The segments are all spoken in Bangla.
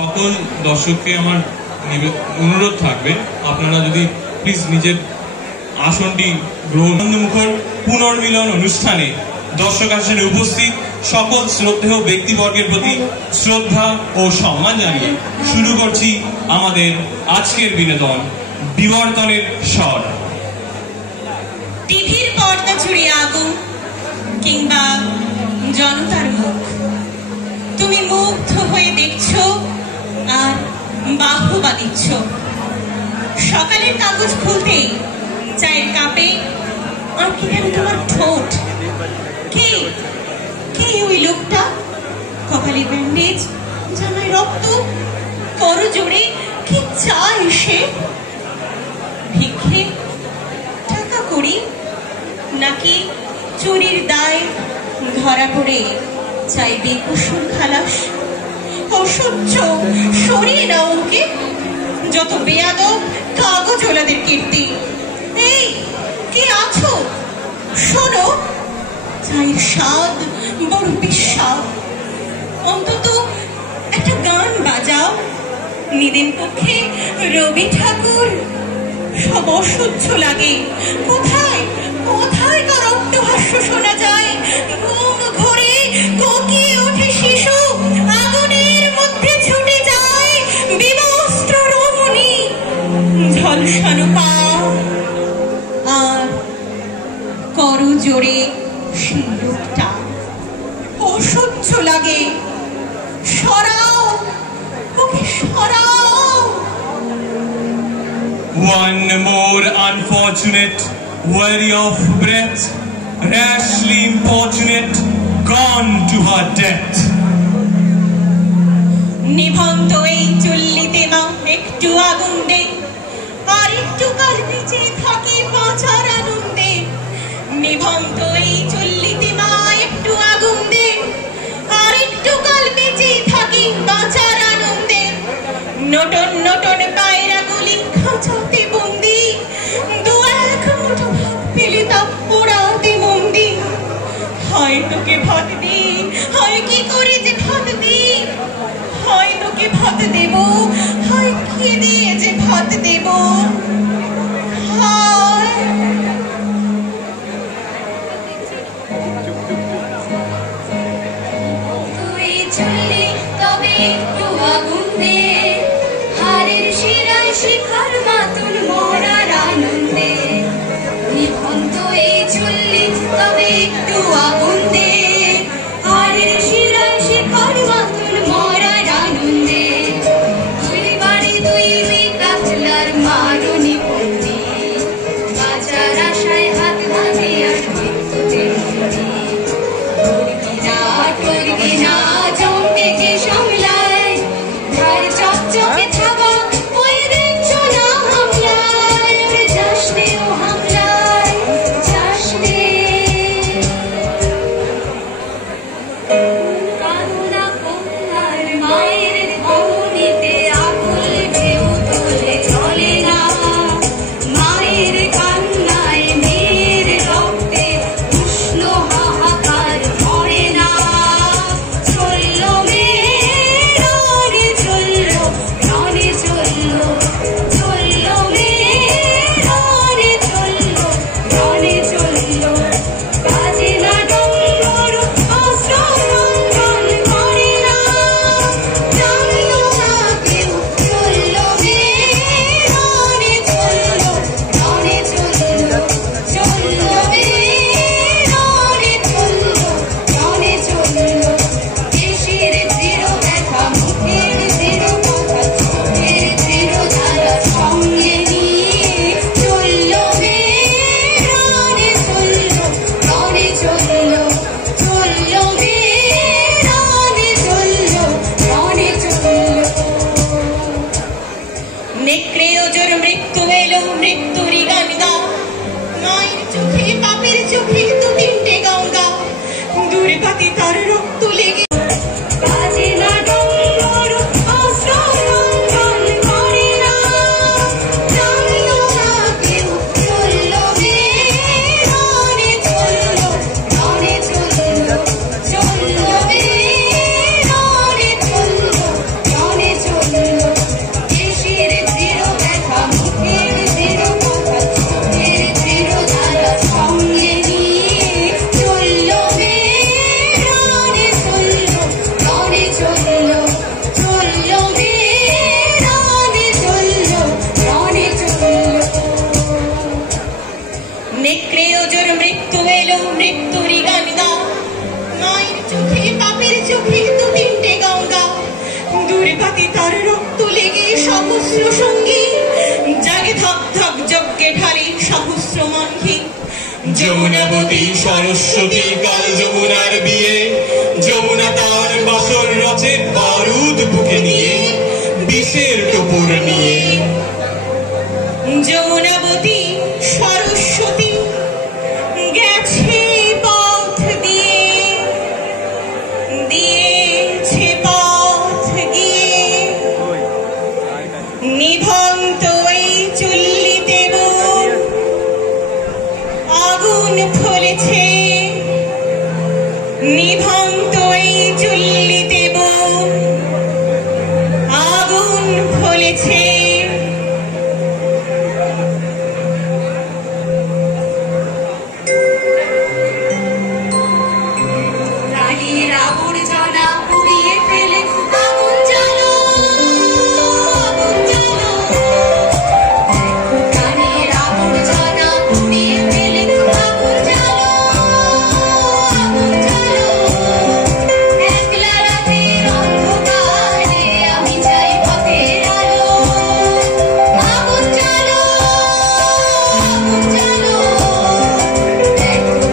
সকল দর্শককে আমার অনুরোধ থাকবে, আপনারা যদি প্লিজ নিজের আসনটি গ্রহণ মুখর পুনর্মিলন অনুষ্ঠানে দর্শক আসনে উপস্থিত সকল শ্রদ্ধেয় ব্যক্তিবর্গের প্রতি শ্রদ্ধা ও সম্মান জানিয়ে শুরু করছি আমাদের আজকের বিনোদন বিবর্তনের স্বর। টিভির পর্দা জুড়ে আগুন কিংবা জনতার মুখ, তুমি মুগ্ধ হয়ে দেখছো আর বাহুবা দিচ্ছ। সকালের কাগজ খুলতেই চায়ের কাপে আর কি কেন তোমার ঠোঁট। কে কে ওই লোকটা? কপালে ব্যান্ডেজ, জামায় রক্ত, করো জোরে কি চায় সে? ভিক্ষে, টাকা করি, নাকি চুরির দায় ধরা পড়ে চাই বেকসুর খালাস? অসহ্য, সরিয়ে নাও ওকে। যত বেয়াদব কাগজ ওলাদের কীর্তি। এই কে আছো? শোনো, চায়ের স্বাদ বড় বিস্বাদ। অন্তত একটা গান বাজাও। নিদেন পক্ষে রবি ঠাকুর। সব অসহ্য লাগে। কোথায় কোথায় কার অট্টহাস্য শোনা যায়? ঘুম ঘরে কোকিয়ে ওঠে শিশু, আগুনের মধ্যে ছুটে যায় বিবস্ত্র রমণী, ঝলসানো পা আর করো জোরে সেই লোকটা। অসহ্য লাগে। সরাও ওকে, সরাও। One more unfortunate, weary of breath, rashly importunate, gone to her death. নিভন্ত এই চুল্লিতে মা একটু আগুন দে, আর একটু কাল বেঁচে থাকি বাঁচার আনন্দে। নিভন্ত এই চুল্লিতে মা একটু আগুন দে, আর একটু কাল বেঁচে থাকি বাঁচার আনন্দে। নটন নটন পায়রা গুলি খাঁচাতে বন্দি, দু এক মুঠো ভাত পেলে তা পোড়াতে মন্দি। হয় তোকে ভাত দি, হয় কি করে যে ভাত দি। হয় তোকে ভাত দেব, হয় কি দিয়ে যে ভাত দেব। তুই চললি তবে একটু আগুন দে, হারের শিরায় শিখার মাতুল মোরার আনন্দে। নিভন্ত এই চললি তবে একটু আগুন দে, হারের শিরায় শিখার মাতুল মোরার আনন্দে। দুই বাড়ি দুই কাতলার মারণি বন্দি, বাঁচার আশায় হাত ভাঙে আর মৃত্যুতে বন্দি। টর্কি না জমকে যে সামলায়, ধার চকচকে থাবা ওই দেখছো না হামলায়। ওরে যাস রে ও হামলায়, যাস রে। কানুনা কন্যার মায়ের ধমনীতে আকুল ঢেউ তোলে চলে না। মায়ের কান্নায় মেয়ের রক্তে উষ্ণ হাহাকার হয় না। চললো মেয়ে রণে চললো, রণে চললো, চললো মেয়ে রণে চললো, রণে চললো। বাজে না ডঙ্গর, অস্ত্র রঙ্গন করে না। জানলো না কেউ, চললো মেয়ে রণে চললো, রণে চললো, চললো মেয়ে রণে চললো, রণে চললো। দেশের দৃঢ় ব্যথা, মুখের দৃঢ় কথা, চোখের দৃঢ় ধারা সঙ্গে নিয়ে চললো মেয়ে রণে চললো, রণে চললো, চললো মেয়ে রণে চললো, রণে চললো। নেকড়ে ওজোর মৃত্যু এলো, মৃত্যুরই গান গা। মায়ের চোখে বাপের চোখে দু তিনটে গঙ্গা, দূরে পাতে তার রক্ত লেগে। বাজে না ডঙ্গর, অস্ত্র রঙ্গন করে না। জানলো না কেউ, চললো মেয়ে রণে চললো, রণে চললো, চললো মেয়ে রণে চললো, রণে চললো। পাতে তার রক্ত লেগে সহস্র সঙ্গী জাগে ধক ধক যজ্ঞে ঢালে সহস্র মানকে। যমুনাবতী সরস্বতী কাল যমুনার বিয়ে, যমুনা তার বাসর রচে বারুদ বুকে নিয়ে, বিষের টোপর নিয়ে। যমুনাবতী সরস্বতী গেছে পথ দিয়ে, দিয়েছে পথ গিয়ে। নিভন্ত এই চুল্লিতে বোন আগুন ফলেছে, নিভন্ত এই চুল্লিতে বোন আগুন ফলেছে। প্রাণীর আবর্জনা পুড়িয়ে ফেলে আগুন জ্বালো, আগুন জ্বালো। প্রাণীর আবর্জনা পুড়িয়ে ফেলে আগুন জ্বালো, আগুন জ্বালো। একলা রাতের অন্ধকারে আমি চাই পথের আলো, আগুন জ্বালো, আগুন জ্বালো।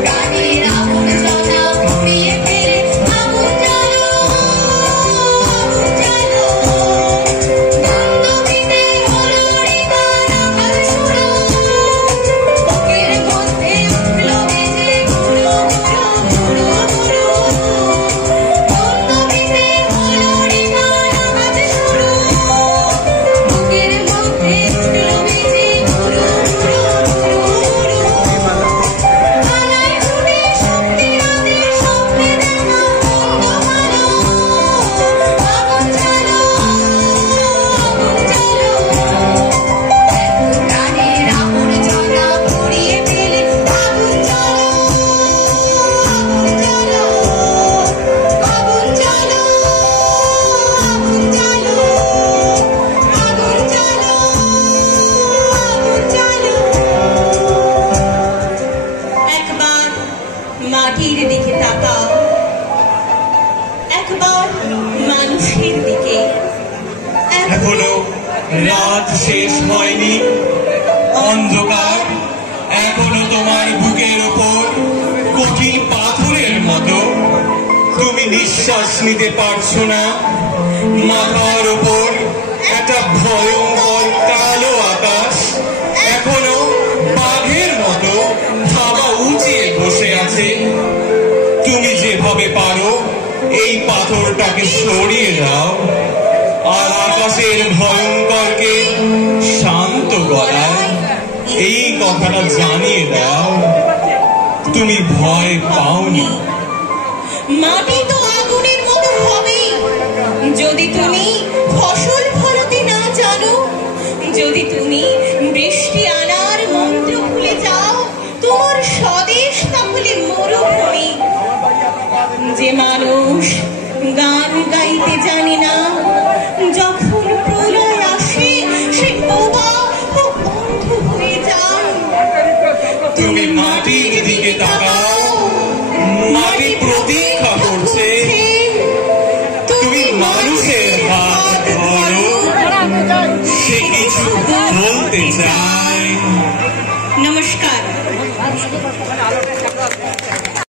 প্রাণীর আবর্জনা পুড়িয়ে ফেলে আগুন জ্বালো, আগুন জ্বালো। বন্ধুবিতে হলো রিবার আঘাত শুরু, বুকের মধ্যে উঠল বেজে গুরু গুরু গুরু গুরু। বন্ধুবিতে হলো রিবার আঘাত শুরু, বুকের মধ্যে উঠল বেজে গুরু গুরু গুরু গুরু। আলায় ফুটে শক্তির আদেশ, স্বপ্নে দেখা বন্ধ ভালো, আগুন জ্বালো, আগুন জ্বালো। প্রাণের আবর্জনা পুড়িয়ে ফেলে আগুন জ্বালো, আগুন জ্বালো, আগুন জ্বালো, আগুন জ্বালো, আগুন জ্বালো, আগুন জ্বালো। একবার মাটির দিকে তাকাও, একবার মানুষের দিকে। এখনো রাত শেষ হয়নি, অন্ধকার এখনো তোমার বুকের ওপর কঠিন পাথরের মতো। তুমি নিঃশ্বাস নিতে পারছো না, মাথার ওপর একটা ভয়ঙ্কর কালো আকাশ এখনো বাঘের মতো থাবা উঁচিয়ে বসে আছে। তুমি যেভাবে পারো এই পাথরটাকে সরিয়ে দাও, আর আকাশের ভয়ঙ্করকে শান্ত গলায় এই কথাটা জানিয়ে দাও, তুমি ভয় পাওনি। মাটি তো আগুনের মতো হবে যদি তুমি ফসল ফলাতে না জানো, যদি তুমি বৃষ্টি আনার মন্ত্র ভুলে যাও। তোমার স্বদেশ তাহলে মরুভূমি। যে মানুষ গান গাইতে জানে না, যখন প্রলয় আসে সে বোবা ও অন্ধ হয়ে যায়। তুমি মাটির দিকে তাকাও, মাটি প্রতীক্ষা করছে। তুমি মানুষের হাত ধরো, সে কিছু বলতে চায়। নমস্কার।